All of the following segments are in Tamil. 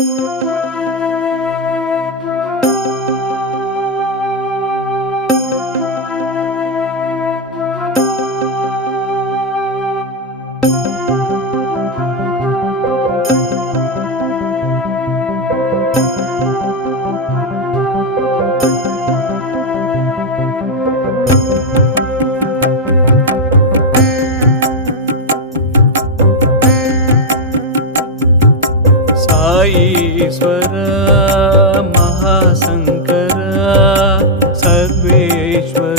Música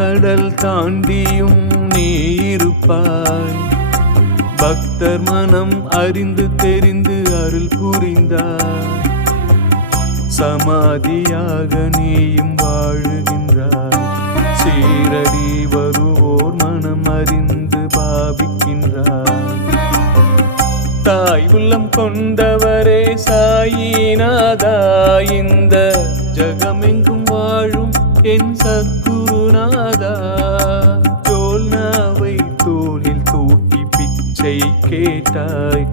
கடல் தாண்டியும் நீ இருப்பாய். பக்தர் மனம் அறிந்து தெரிந்து அருள் புரிந்தாய். சமாதியாக நீயும் வாழுகின்றாய். சீரடி வருவோர் மனம் அறிந்து பாவிக்கின்றாய். தாய் உள்ளம் கொண்டவரே சாயினாதா இந்த ஜகமெங்கும் வாழும் என் சக்தி சத்குருநாதா தோல்னாவை தோளில் தூக்கி பிச்சை கேட்டாய்.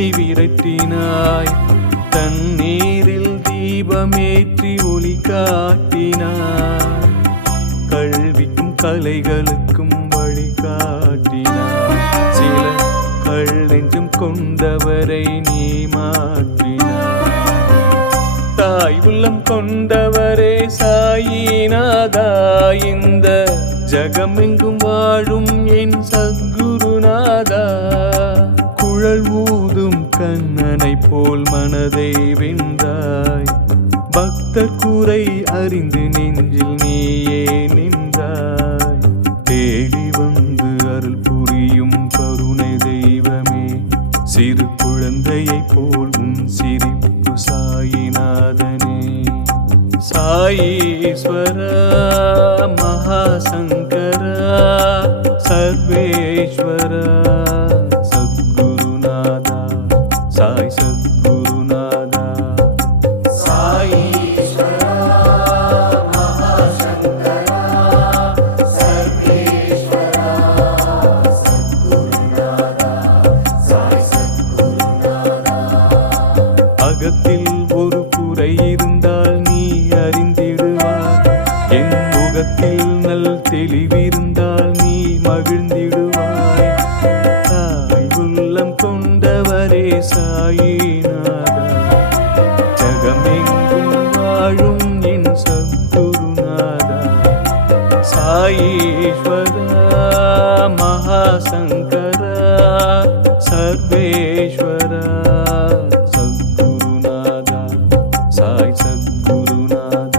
நோயை விரட்டினாய். தண்ணீரில் தீபமேற்றி ஒளி காட்டினாய். கல்விக்கும் கலைகளுக்கும் வழி காட்டினாய். சில கள் நெஞ்சும் கொண்டவரை நீ மாற்றினாய். தாய் உள்ளம் கொண்டவரே சாயினாதா. இந்த ஜகமெங்கும் வாழும் என் சத்குருநாதா. குழல் ஊதும் கண்ணனை போல் மனதை வென்றாய். பக்தர் கூரை அறிந்து நெஞ்சில் நீயே நின்றாய். தேடி வந்து அருள் புரியும் கருணை தெய்வமே சிறு குழந்தையைப் போல் உன் சிரிப்பு சாயிநாதனே சாயீஸ்வரா மகாசங்கரா சர்வேஸ்வரா. சாய் சத்குருநாதா. சாயி அகத்தில் ஒரு குறை இருந்தால் நீ அறிந்திடுவாய். என் முகத்தில் நல் தெளிவிருந்தால் நீ மகிழ்ந்திடு சாயினாதா ஜகமெங்கும் வாழும் என் சத்குருநாதா. சாயீஸ்வரா மகாசங்கரா சர்வேஸ்வரா. சத்குருநாதா சாய் சத்குருநாதா.